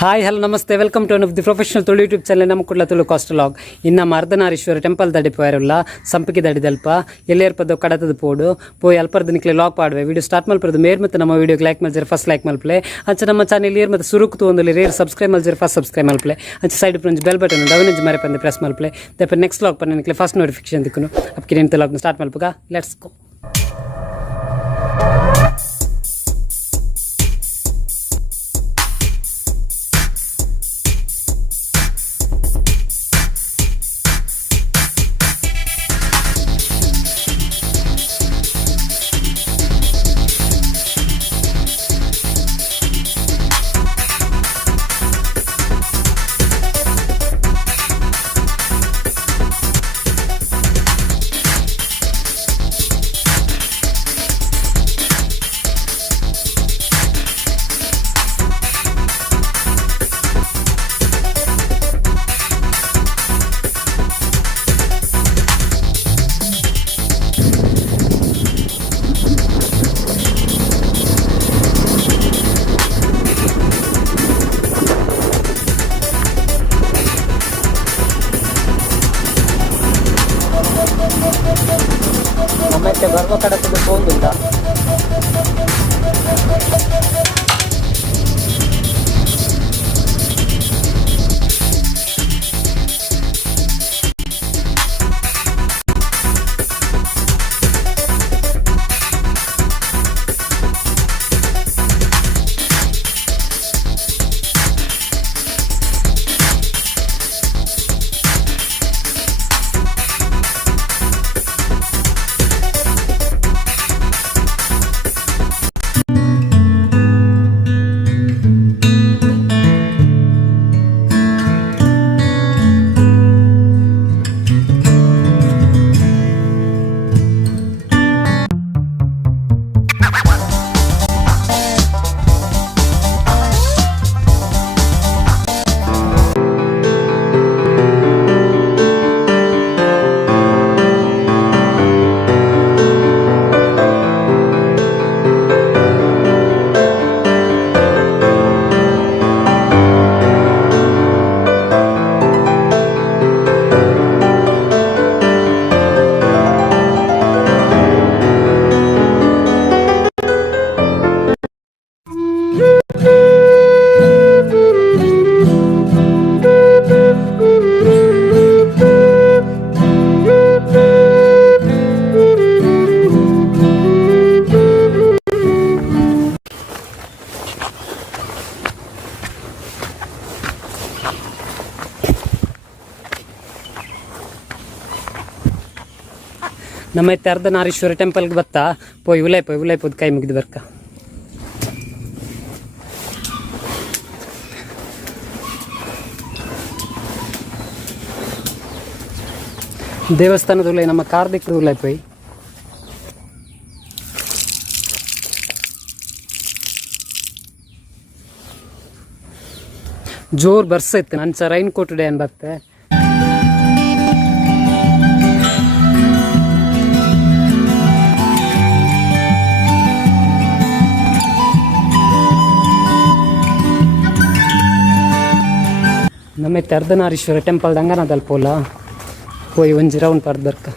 Hi hello ನಮಸ್ತೆ welcome to one of the professional Tulu YouTube channel ನಮ್ಮ Kudla Tulu cost log ಇನ್ನು Ardhanarishvara temple ದಡಿ ಪೋಯರುಲ್ಲ ಸಂಪಿಗೆ ದಡಿ ದಲ್ಪ ಎಲ್ಲೇರ್ಪದ ಕಡತದ ಪೋಡು ಪೋಯಿ ಅಲ್ಪರ್ದ ನಿಕ್ಲೆ ಲಾಗ್ ಪಾಡುವೆ ವಿಡಿಯೋ ಸ್ಟಾರ್ಟ್ ಮಲ್ಪರದು ಮೇರ್ ಮತ್ತು ನಮ್ಮ ವಿಡಿಯೋಗೆ ಲೈಕ್ ಮಲ್ಜರ್ ಫಸ್ಟ್ ಲೈಕ್ ಮಲ್ಪಲೆ ಅಂಚೆ ನಮ್ಮ ಚಾನಲ್ ಏರ್ ಮತ್ತು ಸುರುಕ್ತು ಒಂದು ರೇರ್ ಸಬ್ಸ್ಕ್ರೈಬ್ ಮಲ್ಜರ್ ಫಸ್ಟ್ ಸಬ್ಸ್ಕ್ರೈಬ್ ಮಲ್ಪಲೆ ಅಂಚೆ ಸೈಡ್ ಫ್ರೆಂಡ್ಸ್ ಬೆಲ್ ಬಟನ್ ಡೌನೇಜ್ ಮಾರೆ ಪಂದೆ ಪ್ರೆಸ್ ಮಲ್ಪಲೆ ದಪ್ಪ ನೆಕ್ಸ್ಟ್ ಲಾಗ್ ಪನ್ನ ನಿಕ್ಲೆ ಫಸ್ಟ್ ನೋಟಿಫಿಕೇಶನ್ ದಿಕ್ಕನು ಅಪ್ಕಿರಿ ಎಂತ ಲಾಗ್ನ ಸ್ಟಾರ್ಟ್ ಮಲ್ಪಗ ಲೆಟ್ಸ್ ಗೋ. ನಮ್ಮತ್ತೆ ಬರುವ ಕಡತದ ಹೋಗಿಲ್ಲ. ನಮ್ಮ ಅರ್ಧನಾರೀಶ್ವರ ಟೆಂಪಲ್ಗೆ ಬತ್ತಾ ಪೋಯ್ ಉಲಾಯ್ಪೋದ್ ಕೈ ಮುಗಿದು ಬರ್ಕ. ದೇವಸ್ಥಾನದ ಉಲಾಯ್ ನಮ್ಮ ಕಾರ್ದಿಕ್ ಉಲಾಯ್ಪೋಯ್ ಜೋರ್ ಬರ್ಸೈತೆ ನಂಚ ರೈನ್ ಕೋಟ್ ಡೇ ಅನ್ ಬತ್ತೆ. ನಮ್ಮ ಅರ್ಧನಾರೀಶ್ವರ ಟೆಂಪಲ್ ಅಂಗನದಲ್ಲಿ ಪೋಲ ಪೋಯ್ ಒಂಜಿ ರೌಂಡ್ ಪರ್ದರ್ಕ.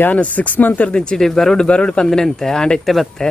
ಯಾನು 6 ಮಂತ್ ಇರ್ದಿಂಚಿಡಿ ಬರೋಡು ಪಂದನೆಂತೆ ಆಂಡೈತೆ ಬತ್ತೆ.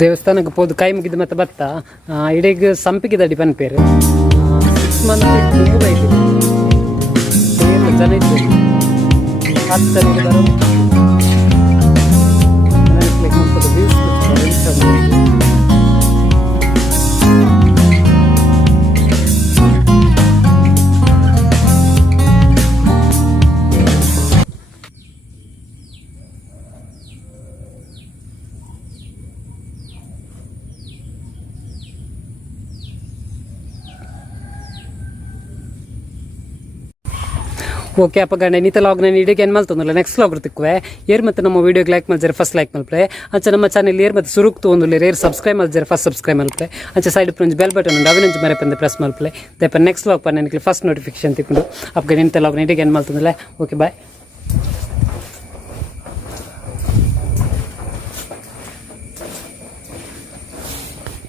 ದೇವಸ್ಥಾನಕ್ಕೆ ಹೋದು ಕೈ ಮುಗಿದು ಮತ್ತೆ ಬತ್ತ ಇಡೀಗ ಸಂಪಿಗೆ ದಡಿ ಪನ್ಪೇರು 6 ಮಂತ್ ತುಂಬ ಐತಿ ಜನ ಇತ್ತು 10 ಬರೋ ಓಕೆ ಅಪ್ಪ ಗಂಡ ನೀತ ಲಾಗ್ ನಾನು ಇಡೀಗೆ ಏನು ಮಾಡ್ತಂದಿಲ್ಲ ನೆಕ್ಸ್ಟ್ ಲಾಗ್ ತಿಕ್ಕುವೆ ಏರ್ ಮತ್ತು ನಮ್ಮ ವೀಡಿಯೋಗೆ ಲೈಕ್ ಮಾಡಿದ್ರೆ ಫಸ್ಟ್ ಲೈಕ್ ಮಲ್ಪೆ ಅಂಚೆ ನಮ್ಮ ಚಾನಲ್ ಏರ್ ಮತ್ತು ಸುರುಕ್ ತೊಗೊಂದಿಲ್ಲ ಏರ್ ಸಬ್ಸ್ಕ್ರೈಬ್ ಮಾಡಿದ್ರೆ ಫಸ್ಟ್ ಸಬ್ಸ್ಕ್ರೈಬ್ ಮಲ್ಪೆ ಅಂಚೆ ಸೈಡ್ ಪ್ರಿಂಚ್ ಬೆಲ್ ಬಟನ್ ಉಂಟು ಅವಿನಂಚು ಮರೆ ಪಂದೆ ಪ್ರೆಸ್ ಮಲ್ಪೆ ದಯಪ ನೆಕ್ಸ್ಟ್ ಲಾಗ್ ನನಗೆ ಫಸ್ಟ್ ನೋಟಿಫಿಕೇಶನ್ ತಿಕ್ಕೊಂಡು ಅಪ್ಪ ನೀತ ಲಾಗ್ ಇಡೀಗೆ ಏನು ಮಾಡ್ತಂದಿಲ್ಲ ಓಕೆ ಬಾಯ್.